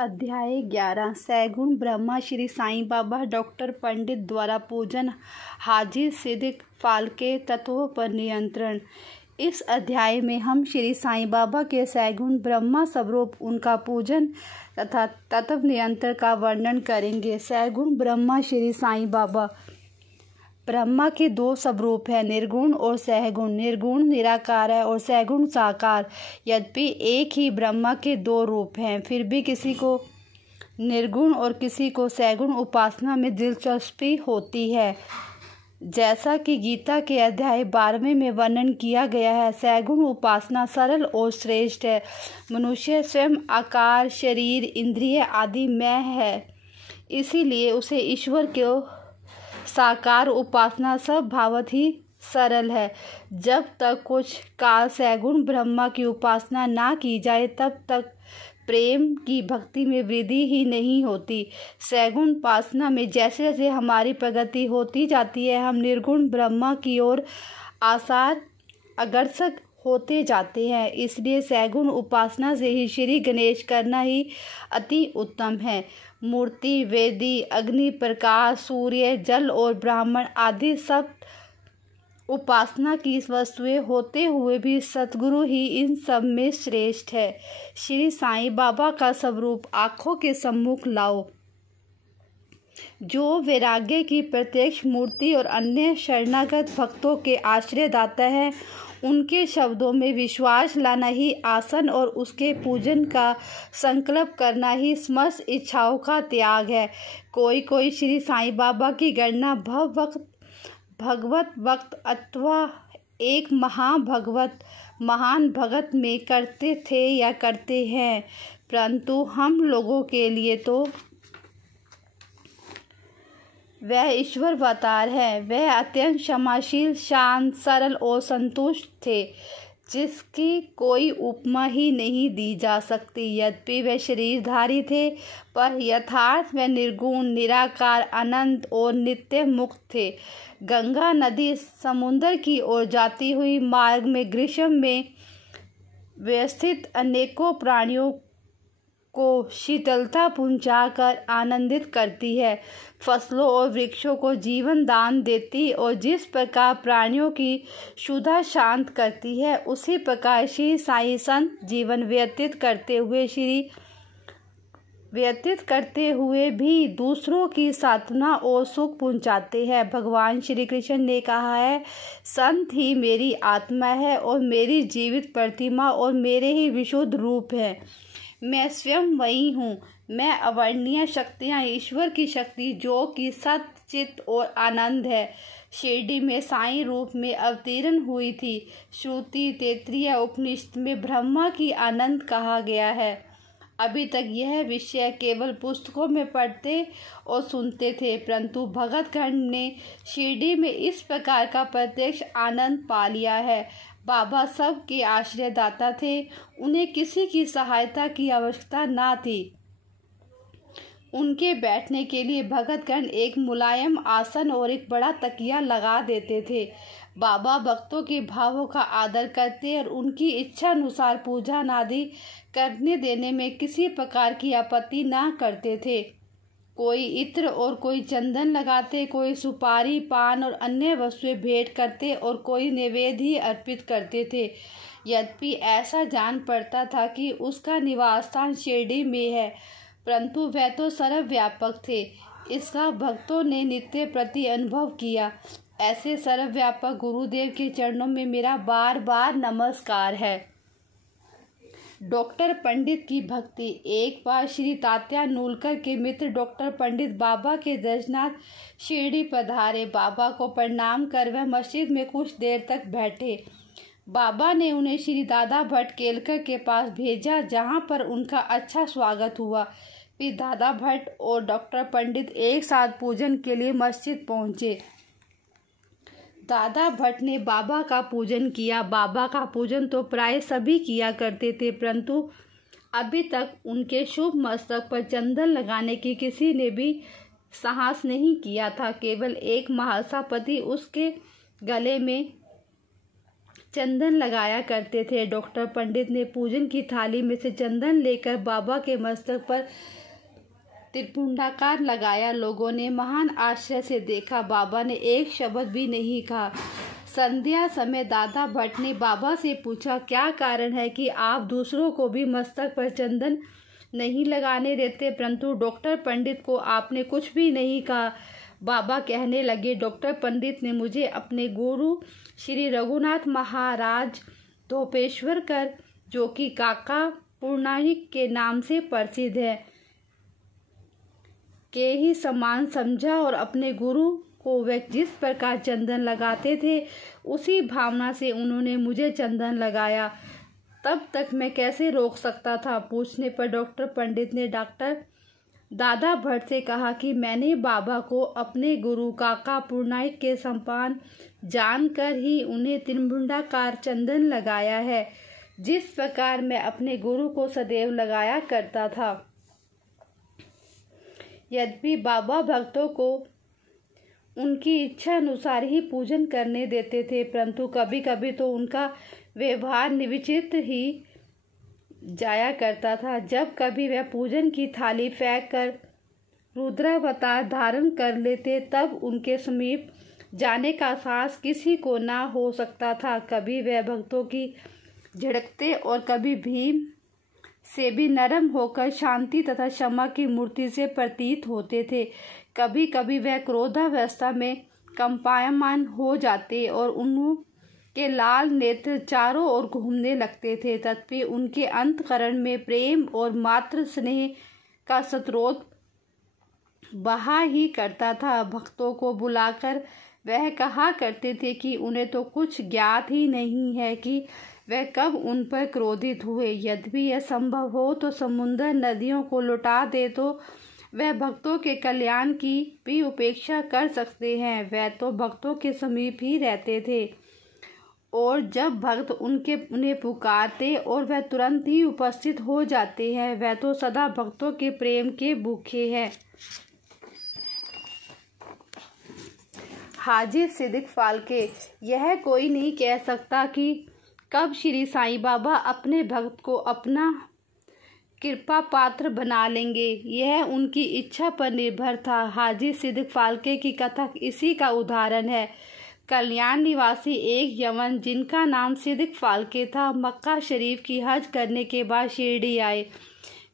अध्याय 11 सैगुण ब्रह्मा श्री साईं बाबा डॉक्टर पंडित द्वारा पूजन हाजी सिद्दीक फाल्के तत्वों पर नियंत्रण। इस अध्याय में हम श्री साईं बाबा के सैगुण ब्रह्मा स्वरूप, उनका पूजन तथा तत्व नियंत्रण का वर्णन करेंगे। सैगुण ब्रह्मा श्री साईं बाबा। ब्रह्मा के दो स्वरूप हैं, निर्गुण और सहगुण। निर्गुण निराकार है और सहगुण साकार। यद्यपि एक ही ब्रह्मा के दो रूप हैं, फिर भी किसी को निर्गुण और किसी को सहगुण उपासना में दिलचस्पी होती है। जैसा कि गीता के अध्याय 12वें में वर्णन किया गया है, सहगुण उपासना सरल और श्रेष्ठ है। मनुष्य स्वयं आकार, शरीर, इंद्रिय आदि मैं है, इसीलिए उसे ईश्वर को साकार उपासना स्वभावतः ही सरल है। जब तक कुछ काल सैगुण ब्रह्मा की उपासना ना की जाए, तब तक प्रेम की भक्ति में वृद्धि ही नहीं होती। सैगुण उपासना में जैसे जैसे हमारी प्रगति होती जाती है, हम निर्गुण ब्रह्मा की ओर आसार अग्रसर होते जाते हैं। इसलिए सैगुण उपासना से ही श्री गणेश करना ही अति उत्तम है। मूर्ति, वेदी, अग्नि, प्रकाश, सूर्य, जल और ब्राह्मण आदि सब उपासना की वस्तुएं होते हुए भी सतगुरु ही इन सब में श्रेष्ठ है। श्री साईं बाबा का स्वरूप आँखों के सम्मुख लाओ। जो वैराग्य की प्रत्यक्ष मूर्ति और अन्य शरणागत भक्तों के आश्रयदाता है, उनके शब्दों में विश्वास लाना ही आसन और उसके पूजन का संकल्प करना ही समस्त इच्छाओं का त्याग है। कोई कोई श्री साईं बाबा की गणना भगवत भक्त अथवा एक महान भगत में करते थे या करते हैं, परंतु हम लोगों के लिए तो वह ईश्वर अवतार है। वह अत्यंत क्षमाशील, शांत, सरल और संतुष्ट थे, जिसकी कोई उपमा ही नहीं दी जा सकती। यद्यपि वह शरीरधारी थे, पर यथार्थ वह निर्गुण, निराकार, अनंत और नित्य मुक्त थे। गंगा नदी समुद्र की ओर जाती हुई मार्ग में ग्रीष्म में व्यवस्थित अनेकों प्राणियों को शीतलता पहुंचाकर आनंदित करती है, फसलों और वृक्षों को जीवन दान देती और जिस प्रकार प्राणियों की क्षुधा शांत करती है, उसी प्रकार श्री साईं संत जीवन व्यतीत करते हुए भी दूसरों की साधना और सुख पहुंचाते हैं। भगवान श्री कृष्ण ने कहा है, संत ही मेरी आत्मा है और मेरी जीवित प्रतिमा और मेरे ही विशुद्ध रूप है। मैं स्वयं वही हूँ। मैं अवर्णनीय शक्तियाँ, ईश्वर की शक्ति जो कि सत्य, चित्त और आनंद है, शिरडी में साईं रूप में अवतीर्ण हुई थी। श्रुति तैत्तिरीय उपनिषद में ब्रह्मा की आनंद कहा गया है। अभी तक यह विषय केवल पुस्तकों में पढ़ते और सुनते थे, परंतु भगतगण ने शिरडी में इस प्रकार का प्रत्यक्ष आनंद पा लिया है। बाबा सब के आश्रयदाता थे, उन्हें किसी की सहायता की आवश्यकता न थी। उनके बैठने के लिए भगतगण एक मुलायम आसन और एक बड़ा तकिया लगा देते थे। बाबा भक्तों के भावों का आदर करते और उनकी इच्छा अनुसार पूजा आदि करने देने में किसी प्रकार की आपत्ति न करते थे। कोई इत्र और कोई चंदन लगाते, कोई सुपारी, पान और अन्य वस्तुएं भेंट करते और कोई नैवेद्य ही अर्पित करते थे। यद्यपि ऐसा जान पड़ता था कि उसका निवास स्थान शिरडी में है, परंतु वह तो सर्वव्यापक थे। इसका भक्तों ने नित्य प्रति अनुभव किया। ऐसे सर्वव्यापक गुरुदेव के चरणों में मेरा बार बार नमस्कार है। डॉक्टर पंडित की भक्ति। एक बार श्री तात्या नूलकर के मित्र डॉक्टर पंडित बाबा के दर्शनार्थ शिरडी पधारे। बाबा को प्रणाम कर वह मस्जिद में कुछ देर तक बैठे। बाबा ने उन्हें श्री दादा भट्ट केलकर के पास भेजा, जहां पर उनका अच्छा स्वागत हुआ। फिर दादा भट्ट और डॉक्टर पंडित एक साथ पूजन के लिए मस्जिद पहुंचे। दादा भट्ट ने बाबा का पूजन किया। बाबा का पूजन तो प्राय सभी किया करते थे, परंतु अभी तक उनके शुभ मस्तक पर चंदन लगाने की किसी ने भी साहस नहीं किया था। केवल एक महासापति उसके गले में चंदन लगाया करते थे। डॉक्टर पंडित ने पूजन की थाली में से चंदन लेकर बाबा के मस्तक पर त्रिपुंडाकार लगाया। लोगों ने महान आश्चर्य से देखा। बाबा ने एक शब्द भी नहीं कहा। संध्या समय दादा भट्ट ने बाबा से पूछा, क्या कारण है कि आप दूसरों को भी मस्तक पर चंदन नहीं लगाने देते, परंतु डॉक्टर पंडित को आपने कुछ भी नहीं कहा। बाबा कहने लगे, डॉक्टर पंडित ने मुझे अपने गुरु श्री रघुनाथ महाराज धोपेश्वरकर, जो कि काका पूर्णानिक के नाम से प्रसिद्ध है, के ही समान समझा और अपने गुरु को वे जिस प्रकार चंदन लगाते थे उसी भावना से उन्होंने मुझे चंदन लगाया। तब तक मैं कैसे रोक सकता था? पूछने पर डॉक्टर पंडित ने डॉक्टर दादा भट्ट से कहा कि मैंने बाबा को अपने गुरु काका पूर्णानिक के समान जानकर ही उन्हें त्रिपुंडाकार चंदन लगाया है, जिस प्रकार मैं अपने गुरु को सदैव लगाया करता था। यद्यपि बाबा भक्तों को उनकी इच्छा अनुसार ही पूजन करने देते थे, परंतु कभी कभी तो उनका व्यवहार विचित्र ही जाया करता था। जब कभी वह पूजन की थाली फेंक कर रुद्रावतार धारण कर लेते, तब उनके समीप जाने का साहस किसी को ना हो सकता था। कभी वह भक्तों की झिड़कते और कभी भीम से भी नरम होकर शांति तथा क्षमा की मूर्ति से प्रतीत होते थे। कभी कभी वह क्रोधावस्था में कंपायमान हो जाते और उनके लाल नेत्र चारों ओर घूमने लगते थे। तथापि उनके अंतःकरण में प्रेम और मातृ स्नेह का स्रोत बहा ही करता था। भक्तों को बुलाकर वह कहा करते थे कि उन्हें तो कुछ ज्ञात ही नहीं है कि वह कब उन पर क्रोधित हुए। यद्यपि यह संभव हो तो समुद्र नदियों को लौटा दे तो वह भक्तों के कल्याण की भी उपेक्षा कर सकते हैं। वह तो भक्तों के समीप ही रहते थे और जब भक्त उन्हें पुकारते और वह तुरंत ही उपस्थित हो जाते हैं। वह तो सदा भक्तों के प्रेम के भूखे हैं। हाजी सिद्दीक फाल्के, यह कोई नहीं कह सकता कि कब श्री साईं बाबा अपने भक्त को अपना कृपा पात्र बना लेंगे। यह उनकी इच्छा पर निर्भर था। हाजी सिद्दीक फाल्के की कथा इसी का उदाहरण है। कल्याण निवासी एक यमन जिनका नाम सिद्दीक फाल्के था, मक्का शरीफ की हज करने के बाद शिरडी आए।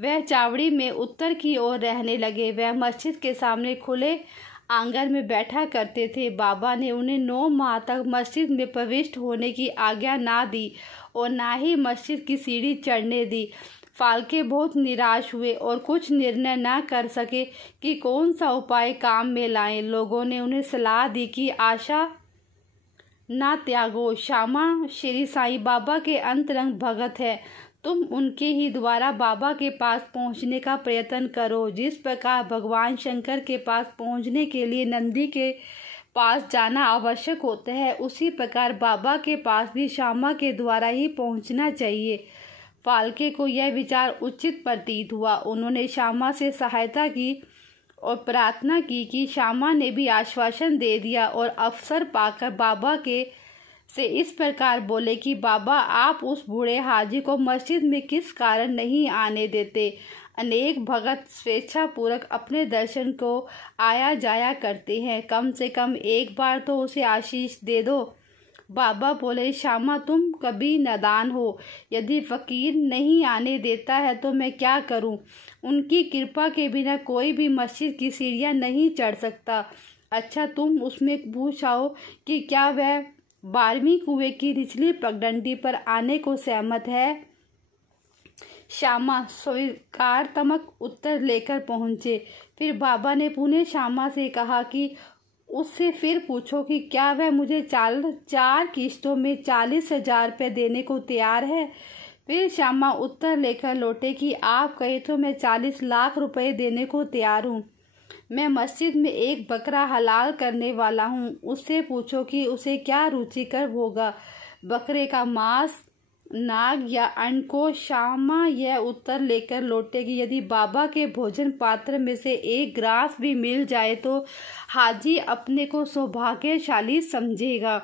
वह चावड़ी में उत्तर की ओर रहने लगे। वह मस्जिद के सामने खुले आंगन में बैठा करते थे। बाबा ने उन्हें 9 माह तक मस्जिद में प्रविष्ट होने की आज्ञा ना दी और ना ही मस्जिद की सीढ़ी चढ़ने दी। फाल्के बहुत निराश हुए और कुछ निर्णय न कर सके कि कौन सा उपाय काम में लाएं। लोगों ने उन्हें सलाह दी कि आशा ना त्यागो। श्यामा श्री साईं बाबा के अंतरंग भगत है, तुम उनके ही द्वारा बाबा के पास पहुंचने का प्रयत्न करो। जिस प्रकार भगवान शंकर के पास पहुंचने के लिए नंदी के पास जाना आवश्यक होता है, उसी प्रकार बाबा के पास भी श्यामा के द्वारा ही पहुंचना चाहिए। फाल्के को यह विचार उचित प्रतीत हुआ। उन्होंने श्यामा से सहायता की और प्रार्थना की कि श्यामा ने भी आश्वासन दे दिया और अवसर पाकर बाबा के से इस प्रकार बोले कि बाबा, आप उस बूढ़े हाजी को मस्जिद में किस कारण नहीं आने देते? अनेक भगत स्वेच्छापूर्वक अपने दर्शन को आया जाया करते हैं, कम से कम एक बार तो उसे आशीष दे दो। बाबा बोले, श्यामा तुम कभी नादान हो। यदि फकीर नहीं आने देता है तो मैं क्या करूं? उनकी कृपा के बिना कोई भी मस्जिद की सीढ़ियां नहीं चढ़ सकता। अच्छा, तुम उसमें पूछ आओ कि क्या वह 12वीं कुएं की निचली पगडंडी पर आने को सहमत है। श्यामा स्वीकारात्मक उत्तर लेकर पहुंचे। फिर बाबा ने पुनः श्यामा से कहा कि उससे फिर पूछो कि क्या वह मुझे 4 किश्तों में 40,000 रुपये देने को तैयार है। फिर श्यामा उत्तर लेकर लौटे कि आप कहे तो मैं 40 लाख रुपए देने को तैयार हूँ। मैं मस्जिद में एक बकरा हलाल करने वाला हूँ, उससे पूछो कि उसे क्या रुचिकर होगा, बकरे का मांस, नाग या अन्न को। श्यामा यह उत्तर लेकर लौटे कि यदि बाबा के भोजन पात्र में से एक ग्रास भी मिल जाए तो हाजी अपने को सौभाग्यशाली समझेगा।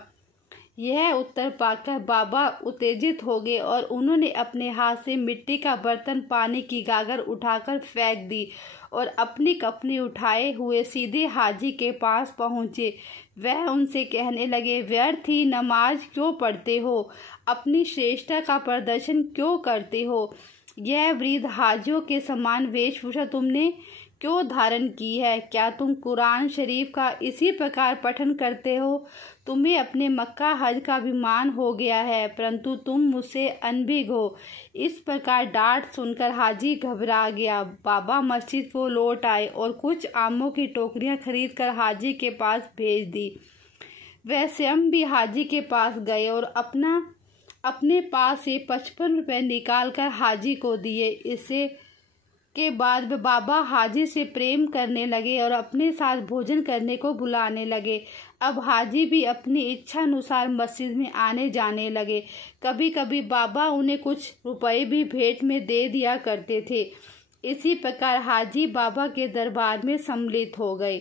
यह उत्तर पाकर बाबा उत्तेजित हो गए और उन्होंने अपने हाथ से मिट्टी का बर्तन पानी की गागर उठाकर फेंक दी और अपनी कपनी उठाए हुए सीधे हाजी के पास पहुँचे। वह उनसे कहने लगे, व्यर्थ ही नमाज क्यों पढ़ते हो? अपनी श्रेष्ठता का प्रदर्शन क्यों करते हो? यह वृद्ध हाजियों के समान वेशभूषा तुमने क्यों धारण की है? क्या तुम कुरान शरीफ का इसी प्रकार पठन करते हो? तुम्हें अपने मक्का हज का अभिमान हो गया है, परंतु तुम मुझसे अनभिज्ञ हो। इस प्रकार डांट सुनकर हाजी घबरा गया। बाबा मस्जिद को लौट आए और कुछ आमों की टोकरियां खरीदकर हाजी के पास भेज दी। वह स्वयं भी हाजी के पास गए और अपने पास से 55 रुपये निकालकर हाजी को दिए। इससे के बाद बाबा हाजी से प्रेम करने लगे और अपने साथ भोजन करने को बुलाने लगे। अब हाजी भी अपनी इच्छा अनुसार मस्जिद में आने जाने लगे। कभी कभी बाबा उन्हें कुछ रुपए भी भेंट में दे दिया करते थे। इसी प्रकार हाजी बाबा के दरबार में सम्मिलित हो गए।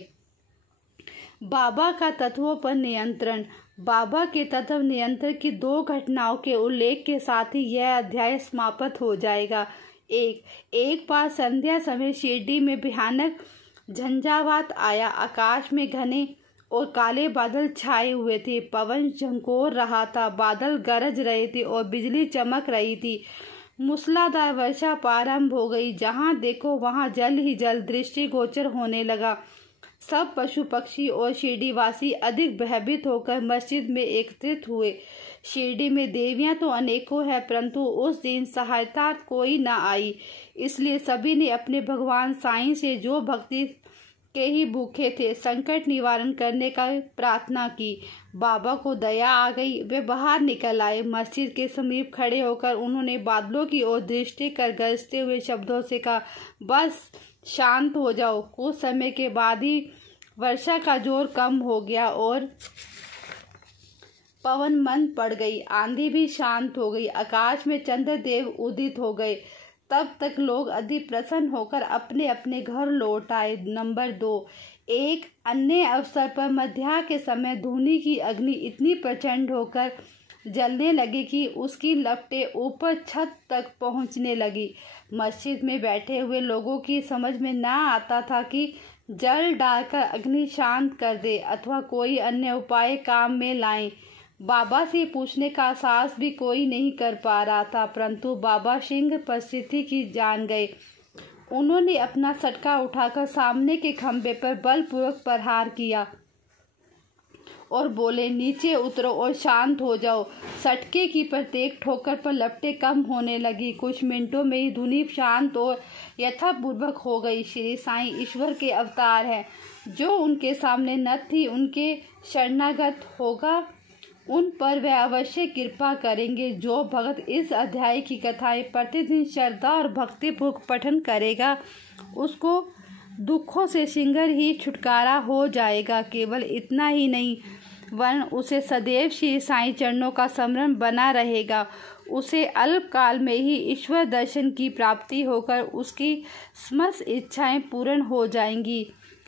बाबा का तत्वों पर नियंत्रण। बाबा के तत्व नियंत्रण की 2 घटनाओं के उल्लेख के साथ ही यह अध्याय समाप्त हो जाएगा। एक बार संध्या समय शिरडी में भयानक झंझावात आया। आकाश में घने और काले बादल छाए हुए थे। पवन झंकोर रहा था, बादल गरज रहे थे और बिजली चमक रही थी। मूसलाधार वर्षा प्रारंभ हो गई। जहां देखो वहां जल ही जल दृष्टिगोचर होने लगा। सब पशु पक्षी और शिरडीवासी अधिक भयभीत होकर मस्जिद में एकत्रित हुए। शिरडी में देवियां तो अनेकों हैं, परंतु उस दिन सहायता कोई न आई। इसलिए सभी ने अपने भगवान साईं से, जो भक्ति के ही भूखे थे, संकट निवारण करने का प्रार्थना की। बाबा को दया आ गई। वे बाहर निकल आए। मस्जिद के समीप खड़े होकर उन्होंने बादलों की ओर दृष्टि कर गरजते हुए शब्दों से कहा, बस शांत हो जाओ। कुछ समय के बाद ही वर्षा का जोर कम हो गया और पवन मंद पड़ गई। आंधी भी शांत हो गई। आकाश में चंद्रदेव उदित हो गए। तब तक लोग अधिक प्रसन्न होकर अपने अपने घर लौट आए। नंबर 2, एक अन्य अवसर पर मध्याह्न के समय धूनी की अग्नि इतनी प्रचंड होकर जलने लगी कि उसकी लपटें ऊपर छत तक पहुंचने लगी। मस्जिद में बैठे हुए लोगों की समझ में ना आता था कि जल डालकर अग्नि शांत कर दे अथवा कोई अन्य उपाय काम में लाएं। बाबा से पूछने का साहस भी कोई नहीं कर पा रहा था, परंतु बाबा सिंह परिस्थिति की जान गए। उन्होंने अपना सटका उठाकर सामने के खंभे पर बलपूर्वक प्रहार किया और बोले, नीचे उतरो और शांत हो जाओ। सटके की प्रत्येक ठोकर पर लपटें कम होने लगी। कुछ मिनटों में ही धुनी शांत और यथापूर्वक हो गई। श्री साईं ईश्वर के अवतार हैं। जो उनके सामने नत थी, उनके शरणागत होगा, उन पर वे अवश्य कृपा करेंगे। जो भक्त इस अध्याय की कथाएं प्रतिदिन श्रद्धा और भक्तिपूर्वक पठन करेगा, उसको दुखों से शीघ्र ही छुटकारा हो जाएगा। केवल इतना ही नहीं, वरन उसे सदैव श्री साईं चरणों का स्मरण बना रहेगा। उसे अल्पकाल में ही ईश्वर दर्शन की प्राप्ति होकर उसकी समस्त इच्छाएं पूर्ण हो जाएंगी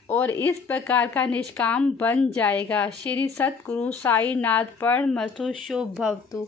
और इस प्रकार का निष्काम बन जाएगा। श्री सतगुरु साईनाथ परमहंस शुभ भवतु।